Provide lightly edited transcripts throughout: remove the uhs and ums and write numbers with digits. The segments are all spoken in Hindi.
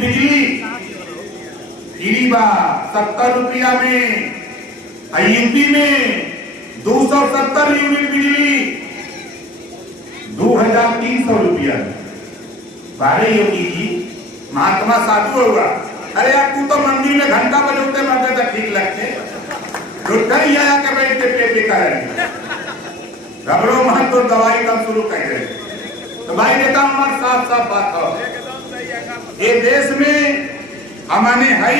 बिजली ईरीबा 70 रुपया में, यूपी में 270 यूनिट बिजली 2300 रुपया में। बारे योगी जी महात्मा साधु होगा। अरे यार तू तो मंदिर में घंटा बजोते मरते तो ठीक लगते, ही आया के बैठ के पेट करें घबरो महत तो दवाई कम शुरू कर दे। तो भाई नेता हमारे साफ साफ बात हो, ये देश में हमारे है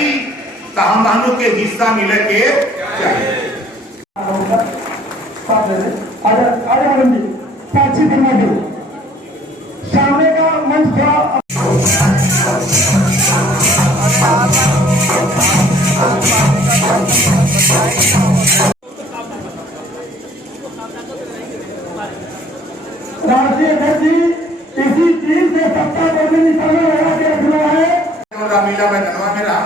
तो हम के हिस्सा मिले के चाहिए। सामने का मंच थोड़ा राष्ट्रीय अध्यक्ष जी इसी चीज से सत्ता प्रतिनिधित्व है। मेरा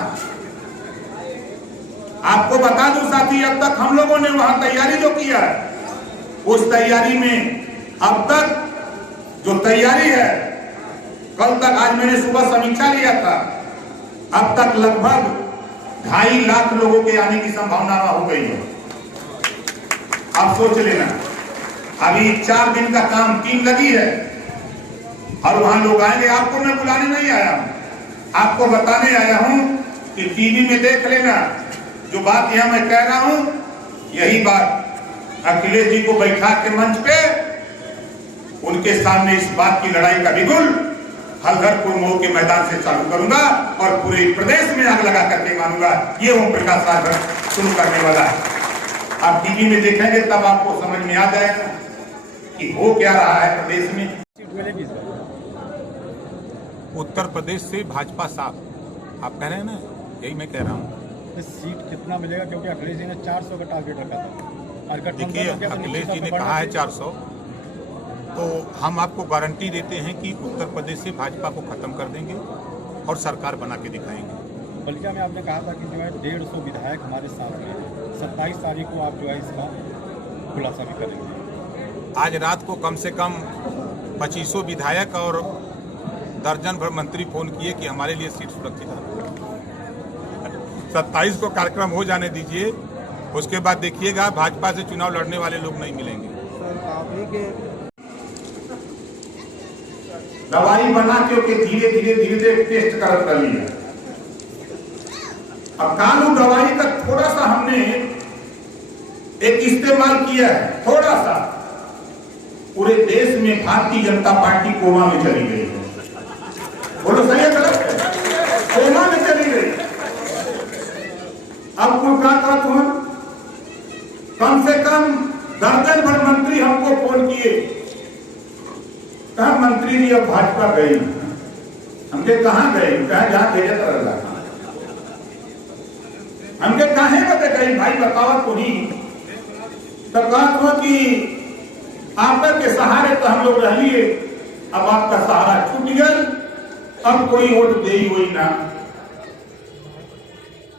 आपको बता दूं साथी, अब तक हम लोगों ने वहां तैयारी जो किया है, उस तैयारी में अब तक जो तैयारी है, कल तक आज मैंने सुबह समीक्षा लिया था, अब तक लगभग 2.5 लाख लोगों के आने की संभावना हो गई है। आप सोच लेना, अभी 4 दिन का काम टीम लगी है और वहां लोग आएंगे। आपको मैं बुलाने नहीं आया हूं, आपको बताने आया हूं कि टीवी में देख लेना। जो बात यहां मैं कह रहा हूं, यही बात अखिलेश जी को बैठा के मंच पे उनके सामने इस बात की लड़ाई का बिगुल हलधरपुर मोड़ के मैदान से चालू करूंगा और पूरे प्रदेश में आग लगा करके मानूंगा। ये ओम प्रकाश राजभर शुरू करने वाला है। आप टीवी में देखेंगे तब आपको समझ में आ जाएगा कि हो क्या रहा है प्रदेश में। उत्तर प्रदेश से भाजपा साफ, आप कह रहे हैं ना, यही मैं कह रहा हूँ। इस सीट कितना मिलेगा, क्योंकि अखिलेश जी ने 400 का टारगेट रखा था। देखिए अखिलेश जी ने कहा है 400, तो हम आपको गारंटी देते हैं कि उत्तर प्रदेश से भाजपा को खत्म कर देंगे और सरकार बना के दिखाएंगे। बलिया में आपने कहा था कि जो है 150 विधायक हमारे साथ हैं, 27 तारीख को आप जो है इसका खुलासा भी करेंगे। आज रात को कम से कम 2500 विधायक और दर्जन भर मंत्री फोन किए कि हमारे लिए सीट सुरक्षित है। 27 को कार्यक्रम हो जाने दीजिए, उसके बाद देखिएगा भाजपा से चुनाव लड़ने वाले लोग नहीं मिलेंगे। दवाई बना के धीरे धीरे टेस्ट करत रही है। अब कानून दवाई का थोड़ा सा हमने एक इस्तेमाल किया है, थोड़ा सा। पूरे देश में भारतीय जनता पार्टी कोमा में चली गई है। बोलो सही है गलत है? कोमा में चली गई। अब कोई क्या कहता हूं, कम से कम दर्जन भर मंत्री हमको फोन किए, कहा मंत्री जी अब भाजपा गई। हमके कहां गए? कहा जहां भेजा था लगा। हमके कहे बता गई भाई बताओ तो ही। तो कहा कि आपके सहारे तो हम लोग रह लिए, अब आपका सहारा छूट गया, अब कोई वोट दे ही हुई ना।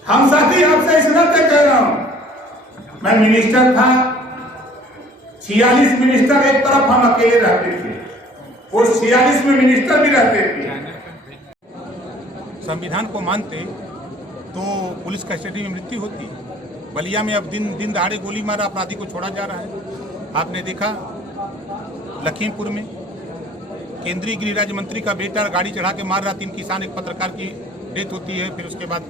हम साथी आपसे इस नाते कह रहा हूं, मैं मिनिस्टर था, 46 मिनिस्टर एक तरफ हम अकेले रहते थे, वो 46 में मिनिस्टर भी रहते थे। संविधान को मानते तो पुलिस कस्टडी में मृत्यु होती। बलिया में अब दिन दहाड़े गोली मारा अपराधी को छोड़ा जा रहा है। आपने देखा लखीमपुर में केंद्रीय गृह राज्य मंत्री का बेटा गाड़ी चढ़ा के मार रहा, 3 किसान, एक पत्रकार की डेथ होती है, फिर उसके बाद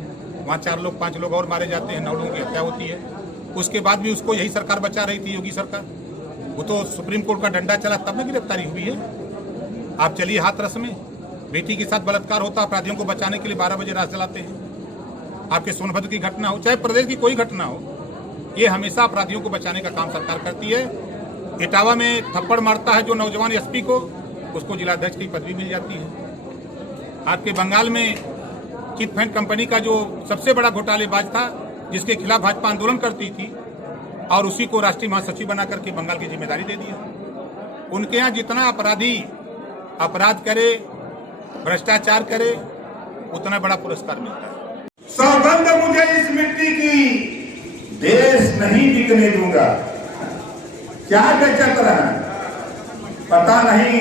वहाँ 4 लोग 5 लोग और मारे जाते हैं, 9 लोगों की हत्या होती है। उसके बाद भी उसको यही सरकार बचा रही थी, योगी सरकार। वो तो सुप्रीम कोर्ट का डंडा चला तब में गिरफ्तारी हुई है। आप चलिए हाथरस में बेटी के साथ बलात्कार होता, अपराधियों को बचाने के लिए 12 बजे रात जलाते हैं। आपके सोनभद्र की घटना हो, चाहे प्रदेश की कोई घटना हो, ये हमेशा अपराधियों को बचाने का काम सरकार करती है। इटावा में थप्पड़ मारता है जो नौजवान एसपी को, उसको जिलाध्यक्ष की पदवी मिल जाती है। आपके बंगाल में चिटफंड कंपनी का जो सबसे बड़ा घोटालेबाज था, जिसके खिलाफ भाजपा आंदोलन करती थी, और उसी को राष्ट्रीय महासचिव बना करके बंगाल की जिम्मेदारी दे दिया। उनके यहाँ जितना अपराधी अपराध करे, भ्रष्टाचार करे, उतना बड़ा पुरस्कार मिलता है। सौगंध मुझे इस मिट्टी की, देश नहीं बिकने दूंगा। क्या बेचत रहे, पता नहीं,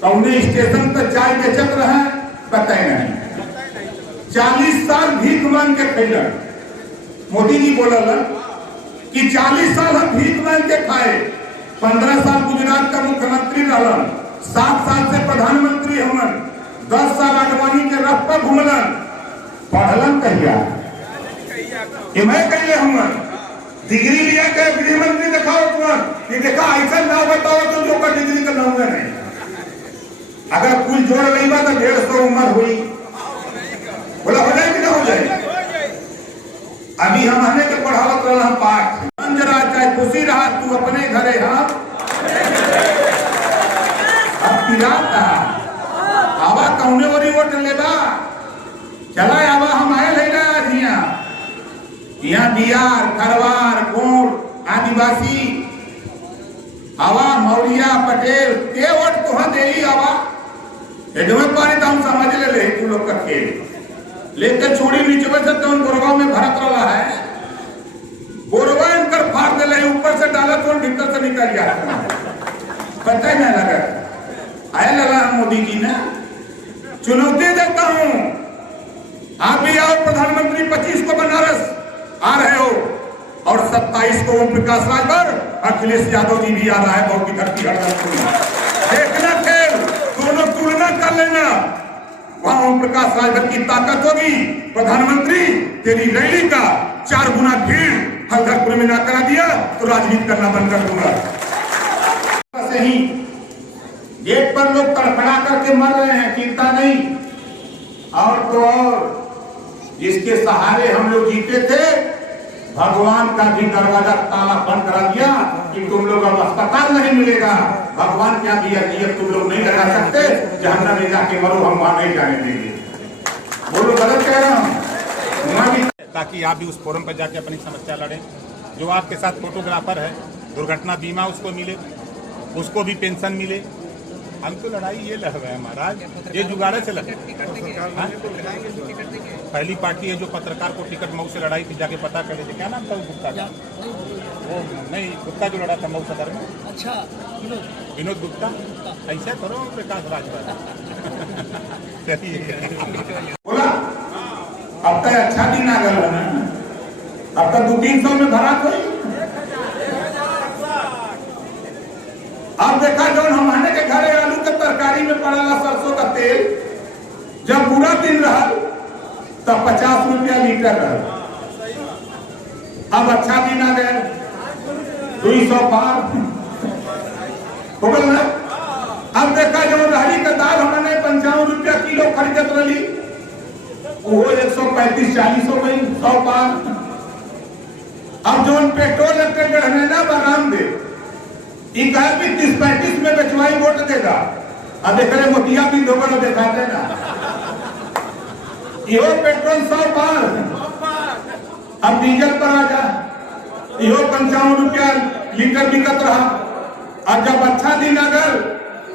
कौने स्टेशन पर चाय बेचत रहे, पता ही नहीं। 40 साल भीख मांग के खैलन। मोदी जी बोलल कि 40 साल हम भीख मांग के खाए। 15 साल गुजरात का मुख्यमंत्री रहलन, 7 साल से प्रधानमंत्री हमन, 10 साल आडवाणी के रथ पर घूमलन। पढ़लन कहिया मैं कहिए हमन डिग्री लिया के गृह मंत्री दिखाओ तुम कि देखा ऐसा ना बताओ तो जो का डिग्री का नाम नहीं। अगर कुल जोड़ नहीं बा तो 150 उम्र हुई, बोला हो जाए कि ना हो जाए। अभी हम हमें के पढ़ावत रहा हम पाठ जरा चाहे खुशी रहा तू अपने घरे। हाँ अब पिराता आवा कौने वरी वोट लेबा चला आवा हम आए ले ना यहाँ बिहार खरवार गोंड आदिवासी आवा मौर्या पटेल के वोट तुहा दे ही आवा एडमे पानी तो हम समझ ले तू लोग का खेल लेकर छोड़ी नीचे से तो गोरवा में भरत रहा है। गोरवा इनकर फाड़ दे रहे ऊपर से डाला तो भीतर से निकल गया पता ही नहीं लगा। आया लगा मोदी जी ने चुनौती देता हूं आप भी आओ प्रधानमंत्री 25 को बनारस आ रहे हो और 27 को ओम प्रकाश राजभर अखिलेश यादव जी भी आ रहा है। बहुत की धरती देखना खेल दोनों तुलना कर लेना। वहां ओम प्रकाश राजभर की ताकत होगी, प्रधानमंत्री तेरी रैली का 4 गुना भीड़ हल्दरपुर में ना करा दिया तो राजनीति करना बंद कर दूंगा। से ही गेट पर लोग तड़फड़ा करके मर रहे हैं, चिंता नहीं। और तो और जिसके सहारे हम लोग जीते थे भगवान का भी दरवाजा ताला बंद करा दिया कि तुम लोग अब अस्पताल नहीं मिलेगा। भगवान क्या दिया कि तुम लोग नहीं लगा सकते, जहन्नम में जाके मरो, हम वहां नहीं जाने देंगे। बोलो गलत कह रहा हूँ? ताकि आप भी उस फोरम पर जाके अपनी समस्या लड़ें। जो आपके साथ फोटोग्राफर है दुर्घटना बीमा उसको मिले, उसको भी पेंशन मिले। हम तो लड़ाई ये लड़ रहे हैं महाराज, ये जुगाड़े से लड़े। पहली पार्टी है जो पत्रकार को टिकट मऊ से लड़ाई थी, जाके पता कर लेते क्या नाम था गुप्ता का, वो नहीं गुप्ता जो लड़ा था मऊ सदर में। अच्छा विनोद गुप्ता। ऐसा करो प्रकाश राजभर बोला अब तक अच्छा दिन आ गया ना, अब तक 200-300 में भरा कोई। अब देखा जो हमारे के घरे आलू के तरकारी में पड़ेगा सरसों का तेल, जब पूरा दिन रहा तब 50 रुपया लीटर रहा। अब अच्छा दिन आ गया 200 पार हो गया ना। अब देखा जो रहरी का दाल हमने 55 रुपया किलो खरीदत रही, वो 135-40 हो गई 100 पार। अब जो पेट्रोल लगते ना बराम दे 30-35 में बेचवाई वोट देगा। अब देख रहे मोतिया भी दोबारा दिखाते ना, यो पेट्रोल 100 पार। अब डीजल पर आ जा, यो 55 रुपया लीटर बिकत रहा। अब जब अच्छा दिन अगर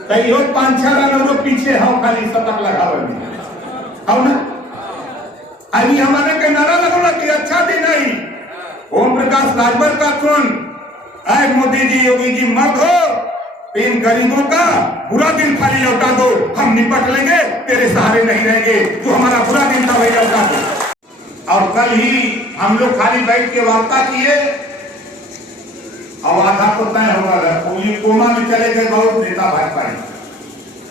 तो यो 5-6 रन पीछे हो खाली शतक लगावे हो ना। अभी हमारे के नारा लगोला कि अच्छा दिन नहीं ओम प्रकाश राजभर का चुन आए मोदी जी योगी जी मत हो, इन गरीबों का बुरा दिन खाली लौटा दो, हम निपट लेंगे, तेरे सहारे नहीं रहेंगे, जो हमारा बुरा दिन था वही लौटा दो। और कल ही हम लोग खाली बैठ के वार्ता किए और आधा को तय हो गया, कोमा में चले गए बहुत नेता भाजपा।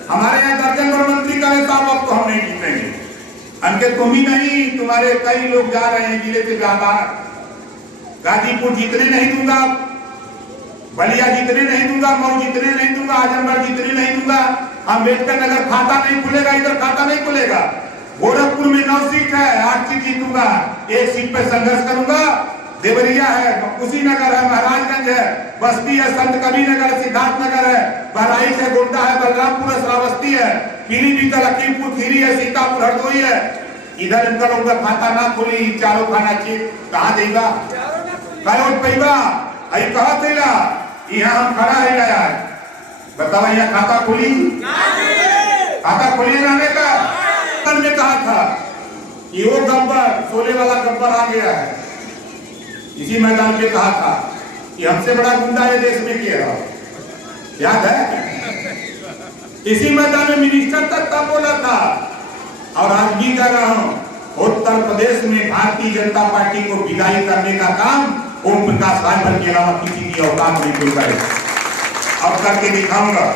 हमारे यहाँ दर्जन भर मंत्री का नेता अब तो हम नहीं जीतेंगे। अनके तुम ही नहीं, तुम्हारे कई लोग जा रहे हैं जिले से ज्यादा। गाजीपुर जीतने नहीं दूंगा, बलिया जितने नहीं दूंगा, मऊ जितने नहीं दूंगा, आजमगढ़ जितने नहीं दूंगा, अम्बेडकर नगर खाता नहीं खुलेगा, इधर खाता नहीं खुलेगा। गोरखपुर में 9 सीट है, 8 सीट जीतूंगा, 1 सीट पर संघर्ष करूंगा। देवरिया है, कुशीनगर है, महाराजगंज है, बस्ती है, संत कबीर नगर, सिद्धार्थ नगर है, बहराइच है, गोड्डा है, बलरामपुर, श्रावस्ती है, पीलीभीत, लखीमपुर खीरी है, सीतापुर, हरदोई है। इधर इनका लोग खाता ना खुली, चारों खाना चीज कहाँ देगा, कहा पैबा आई कहा तेरा यहाँ हम खड़ा है गया है। बताओ यहाँ खाता खुली, खाता खुली रहने का ने कहा था कि वो गब्बर सोले वाला गब्बर आ गया है। इसी मैदान में कहा था कि हमसे बड़ा गुंडा ये देश में किया, याद है? इसी मैदान में मिनिस्टर तक तब बोला था। और आज भी कह रहा हूं उत्तर प्रदेश में भारतीय जनता पार्टी को विदाई करने का काम ओम प्रकाश राजभर के अलावा किसी की औकात नहीं कोई करे। अब करके दिखाऊंगा।